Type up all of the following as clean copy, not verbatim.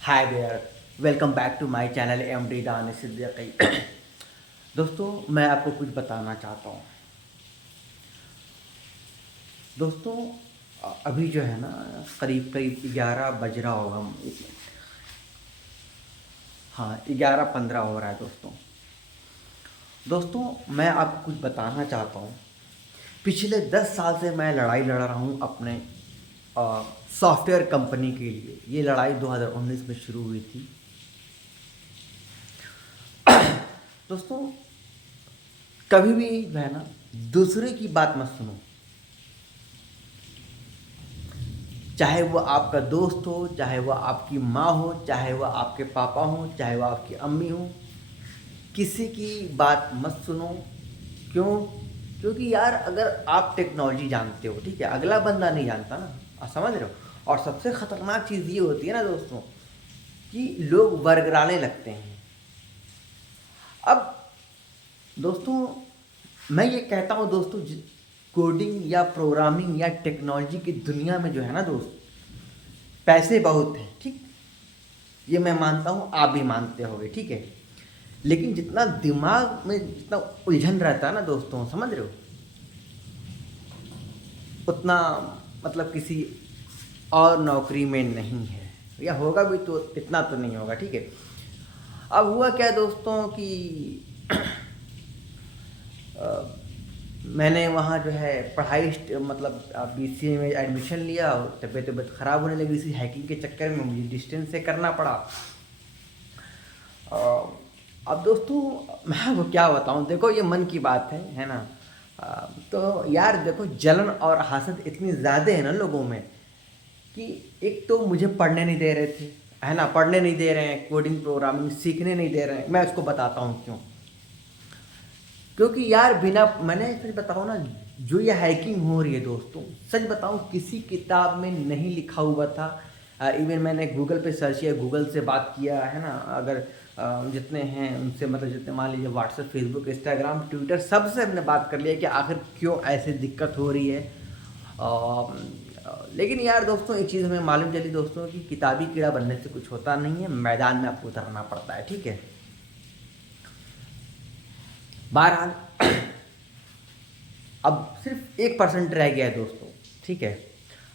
Hi there, welcome back to my channel M D Danish Siddiqui. दोस्तों, मैं आपको कुछ बताना चाहता हूँ। दोस्तों, अभी जो है ना, करीब करीब 11 बज रहा होगा। हाँ, 11:15 हो रहा है। दोस्तों, मैं आपको कुछ बताना चाहता हूँ। पिछले 10 साल से मैं लड़ाई लड़ रहा हूँ अपने सॉफ्टवेयर कंपनी के लिए। ये लड़ाई 2019 में शुरू हुई थी। दोस्तों, कभी भी जो है ना, दूसरे की बात मत सुनो। चाहे वो आपका दोस्त हो, चाहे वो आपकी माँ हो, चाहे वो आपके पापा हो, चाहे वो आपकी अम्मी हो, किसी की बात मत सुनो। क्यों? क्योंकि यार, अगर आप टेक्नोलॉजी जानते हो, ठीक है, अगला बंदा नहीं जानता ना। आप समझ रहे हो? और सबसे खतरनाक चीज़ ये होती है ना दोस्तों, कि लोग वर्गराने लगते हैं। अब दोस्तों, मैं ये कहता हूँ दोस्तों, कोडिंग या प्रोग्रामिंग या टेक्नोलॉजी की दुनिया में जो है ना दोस्त, पैसे बहुत हैं, ठीक। ये मैं मानता हूँ, आप भी मानते होगे, ठीक है। लेकिन जितना दिमाग में जितना उलझन रहता है ना दोस्तों, समझ रहे हो, उतना मतलब किसी और नौकरी में नहीं है। या होगा भी तो इतना तो नहीं होगा, ठीक है। अब हुआ क्या दोस्तों कि अ, मैंने वहाँ जो है पढ़ाई मतलब BCA में एडमिशन लिया। तबीयत तबीयत ख़राब होने लगी, इसी हैकिंग के चक्कर में मुझे डिस्टेंस से करना पड़ा। अ, अब दोस्तों, मैं आपको क्या बताऊँ, देखो ये मन की बात है ना। तो यार देखो, जलन और हसद इतनी ज़्यादा है ना लोगों में, कि एक तो मुझे पढ़ने नहीं दे रहे थे, है ना, पढ़ने नहीं दे रहे हैं, कोडिंग प्रोग्रामिंग सीखने नहीं दे रहे हैं। मैं उसको बताता हूँ क्यों। क्योंकि यार, बिना मैंने सच बताऊँ ना, जो ये हैकिंग हो रही है दोस्तों, सच बताऊँ किसी किताब में नहीं लिखा हुआ था। इवन मैंने गूगल पे सर्च किया, गूगल से बात किया, है ना। अगर जितने हैं उनसे, मतलब जितने, मान लीजिए व्हाट्सएप, फेसबुक, इंस्टाग्राम, ट्विटर, सबसे हमने बात कर लिया कि आखिर क्यों ऐसी दिक्कत हो रही है। लेकिन यार दोस्तों, एक चीज़ हमें मालूम चली दोस्तों, कि किताबी कीड़ा बनने से कुछ होता नहीं है, मैदान में आपको उतरना पड़ता है, ठीक है। बहरहाल, अब सिर्फ 1% रह गया है दोस्तों, ठीक है।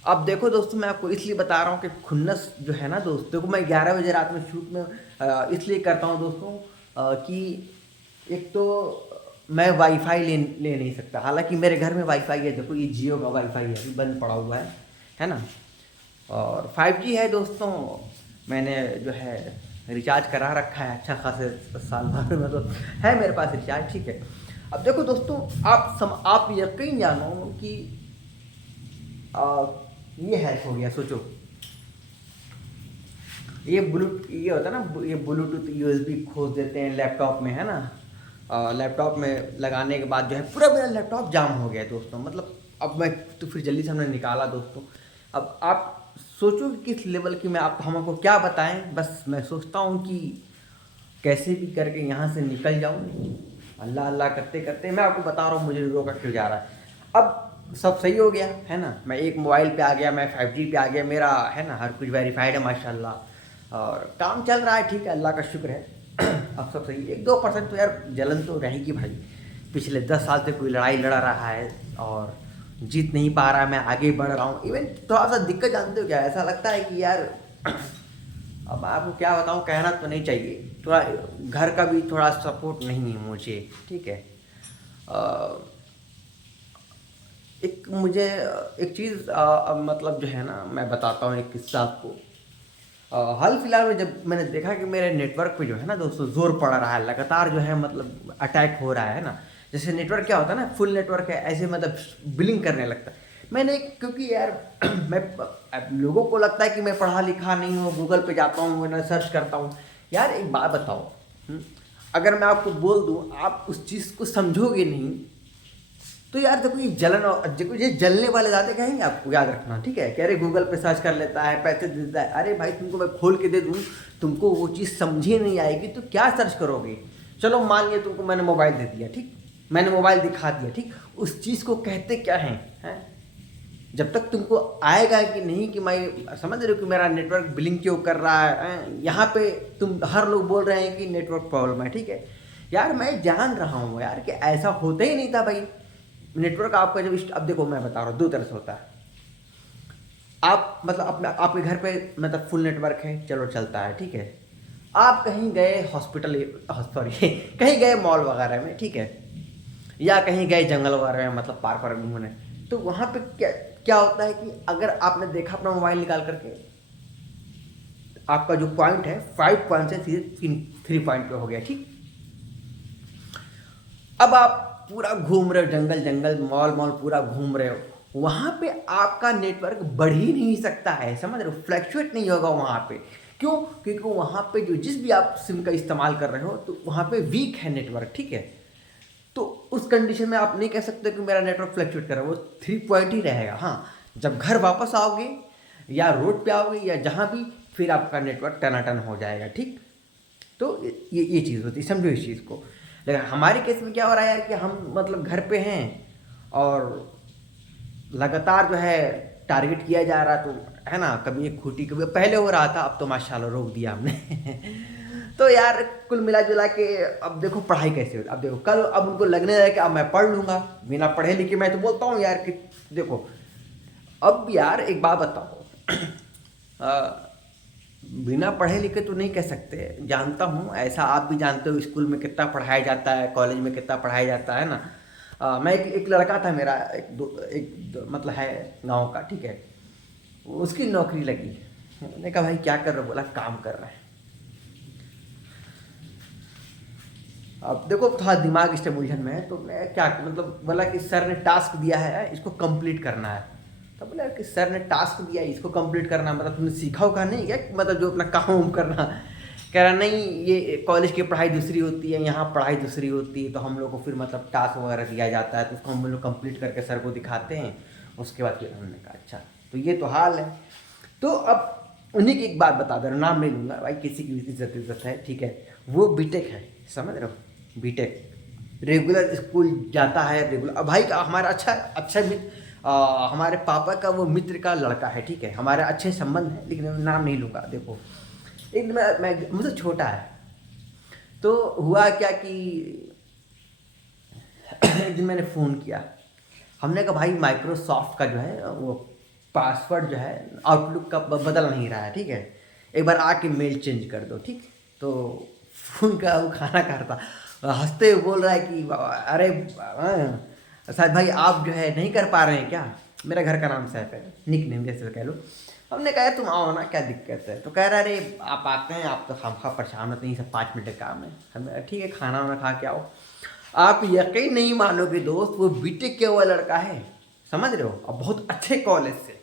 अब देखो दोस्तों, मैं आपको इसलिए बता रहा हूँ कि खुन्नस जो है ना दोस्त, देखो मैं 11 बजे रात में शूट में इसलिए करता हूँ दोस्तों, कि एक तो मैं वाईफाई ले नहीं सकता। हालांकि मेरे घर में वाईफाई है, देखो ये जियो का वाईफाई है, अभी बंद पड़ा हुआ है ना। और 5G है दोस्तों। मैंने जो है रिचार्ज करा रखा है अच्छा खासे साल भर में, तो है मेरे पास रिचार्ज, ठीक है। अब देखो दोस्तों, आप यकीन जानो कि आ, ये हैक हो गया, सोचो। ये होता है ना, ये ब्लूटूथ USB खोज देते हैं लैपटॉप में, है ना। लैपटॉप में लगाने के बाद जो है पूरा मेरा लैपटॉप जाम हो गया है दोस्तों। मतलब अब मैं, तो फिर जल्दी से हमने निकाला दोस्तों। अब आप सोचो कि किस लेवल की मैं आप हम आपको क्या बताएं। बस मैं सोचता हूँ कि कैसे भी करके यहाँ से निकल जाऊँ। अल्लाह अल्लाह करते करते मैं आपको बता रहा हूँ मुझे रोका क्यों जा रहा है। अब सब सही हो गया है ना, मैं एक मोबाइल पे आ गया, मैं 5G पे आ गया, मेरा है ना हर कुछ वेरीफाइड है माशाल्लाह, और काम चल रहा है, ठीक है, अल्लाह का शुक्र है। अब सब सही। 1-2% तो यार जलन तो रहेगी भाई। पिछले 10 साल से कोई लड़ाई लड़ रहा है और जीत नहीं पा रहा है, मैं आगे बढ़ रहा हूँ। इवन थोड़ा सा दिक्कत, जानते हो क्या, ऐसा लगता है कि यार अब आपको क्या बताऊँ, कहना तो नहीं चाहिए, थोड़ा घर का भी थोड़ा सपोर्ट नहीं है मुझे, ठीक है। अ, एक मुझे एक चीज़ मतलब जो है ना, मैं बताता हूँ एक किस्सा आपको। हाल फिलहाल में जब मैंने देखा कि मेरे नेटवर्क पे जो है ना दोस्तों ज़ोर पड़ रहा है, लगातार जो है मतलब अटैक हो रहा है ना। जैसे नेटवर्क क्या होता है ना, फुल नेटवर्क है, ऐसे मतलब बिलिंग करने लगता है। मैंने, क्योंकि यार मैं, अब लोगों को लगता है कि मैं पढ़ा लिखा नहीं हूँ, गूगल पे जाता हूँ, मैं सर्च करता हूँ। यार एक बात बताओ, अगर मैं आपको बोल दूँ, आप उस चीज़ को समझोगे नहीं। तो यार देखो, ये जलन और देखो, ये जलने वाले ज़्यादा कहेंगे आपको, याद रखना, ठीक है। कह रहे गूगल पे सर्च कर लेता है, पैसे दे देता है। अरे भाई, तुमको मैं खोल के दे दूँ, तुमको वो चीज़ समझी नहीं आएगी तो क्या सर्च करोगे। चलो मान लिया तुमको मैंने मोबाइल दे दिया, ठीक, मैंने मोबाइल दिखा दिया, ठीक, उस चीज़ को कहते क्या हैं, हैं? जब तक तुमको आएगा कि नहीं कि मैं समझ रहे हो कि मेरा नेटवर्क ब्लिंक क्यों कर रहा है, यहाँ पे तुम हर लोग बोल रहे हैं कि नेटवर्क प्रॉब्लम है, ठीक है यार मैं जान रहा हूँ यार कि ऐसा होता ही नहीं था भाई। नेटवर्क आपका जब अब देखो मैं बता रहा हूँ दो तरह से होता है। आप मतलब अपना आपके घर पे मतलब फुल नेटवर्क है, चलो चलता है, ठीक है। आप कहीं गए हॉस्पिटल, सॉरी कहीं गए मॉल वगैरह में, ठीक है, या कहीं गए जंगल वगैरह में मतलब पार्क वार्क घूमने, तो वहाँ पे क्या क्या होता है कि अगर आपने देखा अपना मोबाइल निकाल करके, आपका जो पॉइंट है 5 पॉइंट से सीधे 3 पॉइंट पे हो गया, ठीक। अब आप पूरा घूम रहे हो, जंगल जंगल मॉल मॉल पूरा घूम रहे हो, वहाँ पे आपका नेटवर्क बढ़ ही नहीं सकता है, समझ रहे हो, फ्लैक्चुएट नहीं होगा वहाँ पे। क्यों? क्योंकि वहाँ पे जो जिस भी आप सिम का इस्तेमाल कर रहे हो तो वहाँ पे वीक है नेटवर्क, ठीक है। तो उस कंडीशन में आप नहीं कह सकते कि मेरा नेटवर्क फ्लक्चुएट कर रहा है, वो 3 पॉइंट ही रहेगा। हाँ, जब घर वापस आओगे या रोड पे आओगे या जहाँ भी, फिर आपका नेटवर्क टनाटन हो जाएगा, ठीक। तो ये चीज़ होती है, समझो इस चीज़ को। लेकिन हमारे केस में क्या हो रहा है यार कि हम मतलब घर पे हैं और लगातार जो है टारगेट किया जा रहा, तो है ना, कभी एक खूटी कभी पहले हो रहा था, अब तो माशाल्लाह रोक दिया हमने तो यार कुल मिला जुला के अब देखो पढ़ाई कैसे होती, अब देखो कल अब उनको लगने लगा कि अब मैं पढ़ लूँगा बिना पढ़े लिखे। मैं तो बोलता हूँ यार कि देखो अब यार एक बात बताओ बिना पढ़े लिखे तो नहीं कह सकते, जानता हूँ ऐसा आप भी जानते हो, स्कूल में कितना पढ़ाया जाता है, कॉलेज में कितना पढ़ाया जाता है ना। मैं एक लड़का था मेरा मतलब है गांव का, ठीक है, उसकी नौकरी लगी। मैंने कहा भाई क्या कर रहे हो? बोला काम कर रहे हैं। अब देखो थोड़ा दिमाग इस टाइम उलझन में है, तो मैं क्या मतलब बोला कि सर ने टास्क दिया है इसको कंप्लीट करना है। तो बोला कि सर ने टास्क दिया है इसको कंप्लीट करना, मतलब तुमने सीखा होगा नहीं क्या, मतलब जो अपना काम करना। कह रहा नहीं, ये कॉलेज की पढ़ाई दूसरी होती है, यहाँ पढ़ाई दूसरी होती है, तो हम लोग को फिर मतलब टास्क वगैरह दिया जाता है तो उसको हम लोग कंप्लीट करके सर को दिखाते हैं, उसके बाद फिर हमने कहा अच्छा तो ये तो हाल है। तो अब उन्हीं की एक बात बता दे रहा, नाम नहीं लूँगा भाई, किसी की इज्जत है, ठीक है। वो बीटेक है, समझ रहे हो, बीटेक रेगुलर स्कूल जाता है रेगुलर। अब भाई का हमारा अच्छा मित्र, हमारे पापा का वो मित्र का लड़का है, ठीक है, हमारे अच्छे संबंध है, लेकिन नाम नहीं लूँगा। देखो एक दिन मैं मुझसे छोटा है, तो हुआ क्या कि एक दिन मैंने फ़ोन किया, हमने कहा भाई माइक्रोसॉफ्ट का जो है वो पासवर्ड जो है आउटलुक का बदल नहीं रहा है, ठीक है, एक बार आके मेल चेंज कर दो, ठीक। तो फ़ोन का वो खाना खाता हंसते हुए बोल रहा है कि अरे शायद भाई आप जो है नहीं कर पा रहे हैं क्या। मेरा घर का नाम सैफ है, निक नेम जैसे कह लो। हमने कहा तुम आओ ना, क्या दिक्कत है। तो कह रहा अरे आप आते हैं, आप तो खामखा परेशान होते हैं, सब 5 मिनट का काम है। हमने ठीक है खाना वाना खा के आओ। आप यकीन नहीं मानोगे दोस्त, वो बीटेक किया हुआ लड़का है, समझ रहे हो, और बहुत अच्छे कॉलेज से।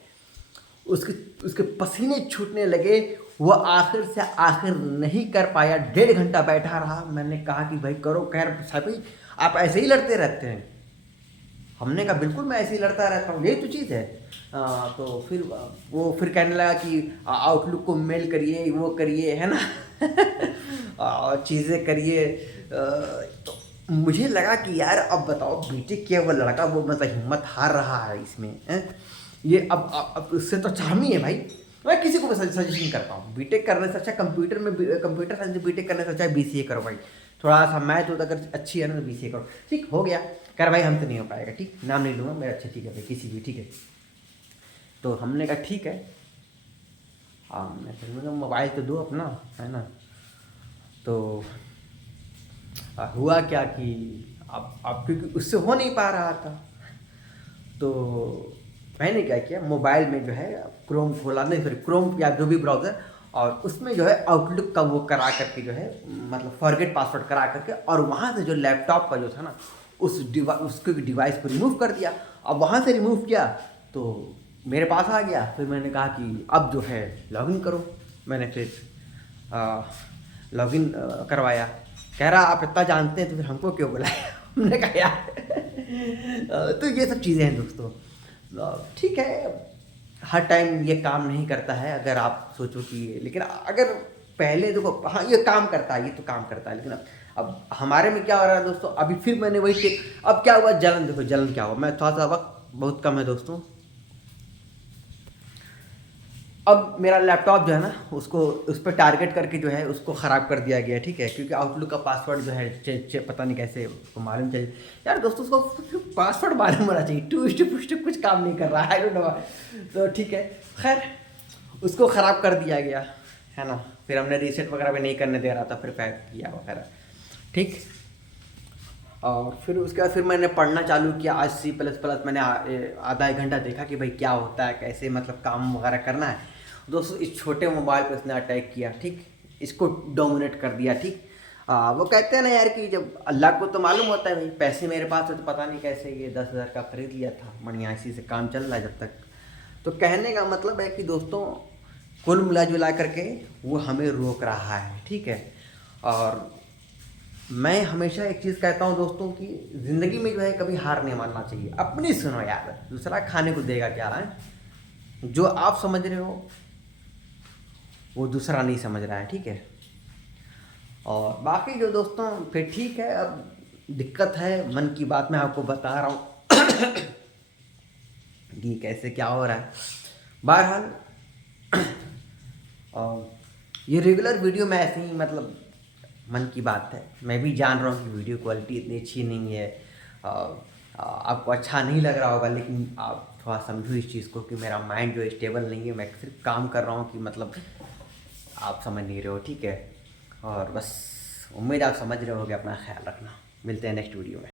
उसके उसके पसीने छूटने लगे, वो आखिर से आखिर नहीं कर पाया, 1.5 घंटा बैठा रहा। मैंने कहा कि भाई करो, खैर साहब भाई आप ऐसे ही लड़ते रहते हैं। हमने कहा बिल्कुल मैं ऐसे ही लड़ता रहता हूँ, यही तो चीज़ है। तो फिर वो फिर कहने लगा कि आउटलुक को मेल करिए, वो करिए, है ना चीज़ें करिए। तो मुझे लगा कि यार अब बताओ बीटेक किया वो लड़का, वो मतलब हिम्मत हार रहा है इसमें है? ये अब उससे तो चाहमी है भाई। मैं किसी को भी सजेशन करता हूँ बीटेक करने से अच्छा कंप्यूटर साइंस में बीटेक करने से अच्छा बीसीए करो भाई। थोड़ा सा मैथ तो अगर अच्छी है ना तो बीसीए करो, ठीक हो गया। कह रहा भाई हम तो नहीं हो पाएगा, ठीक, नाम नहीं लूँगा मेरा, अच्छा ठीक है भाई किसी भी, ठीक है। तो हमने कहा ठीक है, हाँ मैं फिर मोबाइल तो दो अपना, है ना। तो हुआ क्या कि अब क्योंकि उससे हो नहीं पा रहा था, तो मैंने क्या किया, मोबाइल में जो है क्रोम खोला, नहीं सॉरी क्रोम या जो भी ब्राउज़र, और उसमें जो है आउटलुक का वो करा करके जो है मतलब फॉरगेट पासवर्ड करा करके, और वहाँ से जो लैपटॉप का जो था ना उसके डिवाइस को रिमूव कर दिया। अब वहाँ से रिमूव किया तो मेरे पास आ गया। फिर मैंने कहा कि अब जो है लॉगिन करो। मैंने फिर लॉगिन करवाया। कह रहा आप इतना जानते हैं तो फिर हमको क्यों बुलाया हमने कहा यार तो ये सब चीज़ें हैं दोस्तों, ठीक है। हर टाइम ये काम नहीं करता है, अगर आप सोचो कि लेकिन अगर पहले देखो हाँ ये काम करता है, ये तो काम करता है, लेकिन अब हमारे में क्या हो रहा है दोस्तों, अभी फिर मैंने वही अब क्या हुआ, जलन, देखो जलन क्या हुआ, मैं थोड़ा सा वक्त बहुत कम है दोस्तों, अब मेरा लैपटॉप जो है ना उसको उस पर टारगेट करके जो है उसको ख़राब कर दिया गया, ठीक है, क्योंकि आउटलुक का पासवर्ड जो है पता नहीं कैसे उसको मालूम चाहिए यार दोस्तों, उसको पासवर्ड मालूम होना चाहिए, टू स्टेप स्टेप कुछ काम नहीं कर रहा है, आई डोंट नो। तो ठीक है, खैर उसको ख़राब कर दिया गया है ना, फिर हमने रीसेट वगैरह भी नहीं करने दे रहा था, फिर पैक किया वगैरह, ठीक। और फिर उसके बाद फिर मैंने पढ़ना चालू किया, आज C++ मैंने आधा एक घंटा देखा कि भाई क्या होता है, कैसे मतलब काम वगैरह करना है। दोस्तों इस छोटे मोबाइल पर इसने अटैक किया, ठीक, इसको डोमिनेट कर दिया, ठीक। वो कहते हैं ना यार कि जब अल्लाह को तो मालूम होता है भाई, पैसे मेरे पास है तो पता नहीं कैसे ये 10,000 का खरीद लिया था, बढ़िया इसी से काम चल रहा है जब तक। तो कहने का मतलब है कि दोस्तों कुल मिला जुला करके वो हमें रोक रहा है, ठीक है। और मैं हमेशा एक चीज़ कहता हूँ दोस्तों कि ज़िंदगी में जो है कभी हार नहीं मानना चाहिए, अपनी सुनो यार, दूसरा खाने को देगा क्या है, जो आप समझ रहे हो वो दूसरा नहीं समझ रहा है, ठीक है। और बाकी जो दोस्तों फिर ठीक है, अब दिक्कत है मन की बात मैं आपको बता रहा हूँ कि कैसे क्या हो रहा है। बहरहाल और ये रेगुलर वीडियो में ऐसे ही मतलब मन की बात है, मैं भी जान रहा हूँ कि वीडियो क्वालिटी इतनी अच्छी नहीं है, आपको अच्छा नहीं लग रहा होगा, लेकिन आप थोड़ा समझो इस चीज़ को कि मेरा माइंड जो स्टेबल नहीं है, मैं सिर्फ काम कर रहा हूँ कि मतलब आप समझ नहीं रहे हो, ठीक है। और बस उम्मीद आप समझ रहे होगे, अपना ख्याल रखना, मिलते हैं नेक्स्ट वीडियो में।